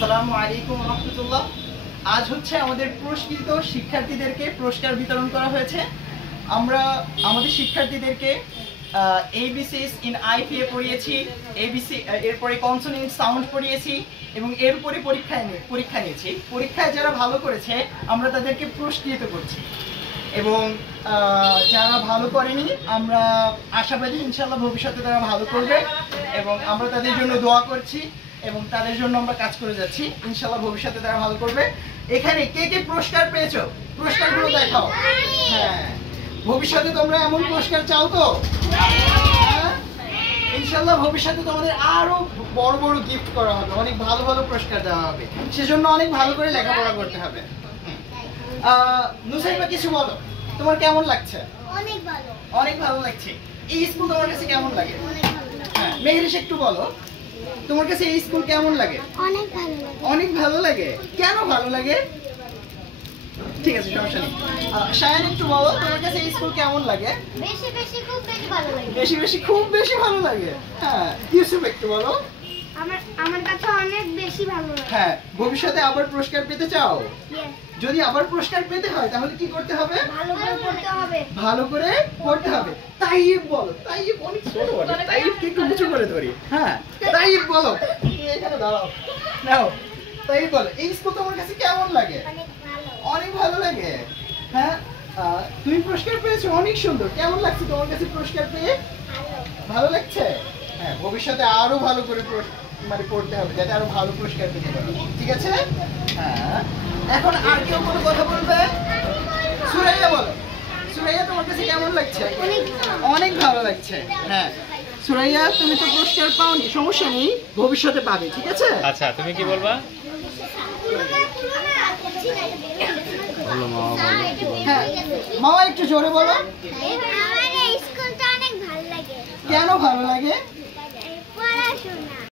আসসালামু আলাইকুম রাহমাতুল্লাহ। আজ হচ্ছে আমাদের পুরস্কৃত শিক্ষার্থীদেরকে পুরস্কার বিতরণ করা হয়েছে। আমরা আমাদের শিক্ষার্থীদেরকে ABCs ইন IPA পড়িয়েছি, ABC এরপরে কনসোনেন্ট সাউন্ড পড়িয়েছি এবং এরপরে পরীক্ষা নিয়েছি। পরীক্ষায় যারা ভালো করেছে আমরা তাদেরকে পুরস্কৃত করছি এবং যারা ভালো করেনি আমরা আশাবাদী ইনশাআল্লাহ ভবিষ্যতে তারা ভালো করবে এবং আমরা তাদের জন্য দোয়া করছি এবং তাদের জন্য আমরা কাজ করে যাচ্ছি। ইনশাআল্লাহ ভবিষ্যতে তারা ভালো করবে। এখানে কে কে পুরস্কার পেয়েছো পুরস্কারগুলো দেখাও। হ্যাঁ, ভবিষ্যতে তোমরা এমন পুরস্কার চাও তো? ইনশাআল্লাহ ভবিষ্যতে তোমাদের আরো বড় বড় গিফট করা হবে, অনেক ভালো ভালো পুরস্কার দেওয়া হবে। সেজন্য অনেক ভালো করে লেখাপড়া করতে হবে। নুসাইবা কিছু বলো, তোমার কেমন লাগছে? অনেক ভালো। অনেক ভালো লাগছে। এই স্কুল তোমার কাছে কেমন লাগে? অনেক ভালো লাগে। হ্যাঁ, মেহেরিশ একটু বলো, তোমার কাছে এই স্কুল কেমন লাগে? অনেক ভালো লাগে। অনেক ভালো লাগে। কেন ভালো লাগে? ঠিক আছে, সমস্যা নেই। শায়ান একটু বলো, তোমার কাছে এই স্কুল কেমন লাগে? বেশি বেশি খুব বেশি ভালো লাগে। বেশি বেশি খুব বেশি ভালো লাগে। হ্যাঁ, ইউসুফ একটু বলো। আমার কাছে অনেক বেশি ভালো লাগে। হ্যাঁ, ভবিষ্যতে আবার পুরস্কার পেতে চাও? Yes, যদি আবার পুরস্কার পেতে হয় তাহলে কি করতে হবে? ভালো করে পড়তে হবে। ভালো করে পড়তে হবে। তাইব বলো, তাইব অনেক ছোট বলে, তাইবকে একটু নিচু করে ধরি। হ্যাঁ, তাইব বলো, তুমি এখানে দাঁড়াও। নাও, তাইব বলো, এই স্কুল তোমার কাছে কেমন লাগে? অনেক ভালো। অনেক ভালো লাগে। হ্যাঁ, তুমি পুরস্কার পেয়েছো, অনেক সুন্দর। কেমন লাগছে তোমার কাছে পুরস্কার পেয়ে? ভালো। ভালো লাগছে? হ্যাঁ, ভবিষ্যতে আরো ভালো করে মানে পড়তে হবে যাতে আরো ভালো পুরস্কার পেতে পারো। ঠিক আছে? হ্যাঁ, এখন আর কেউ কোনো কথা বলবে? সুরাইয়া বলো, সুরাইয়া তোমার কাছে কেমন লাগছে? অনেক ভালো লাগছে। হ্যাঁ, সুরাইয়া তুমি তো পুরস্কার পাওনি, সমস্যা নেই, ভবিষ্যতে পাবে। ঠিক আছে? আচ্ছা, তুমি কি বলবা? হ্যাঁ, মামা একটু জোরে বলো। আমার এই স্কুলটা অনেক ভালো লাগে। কেন ভালো লাগে?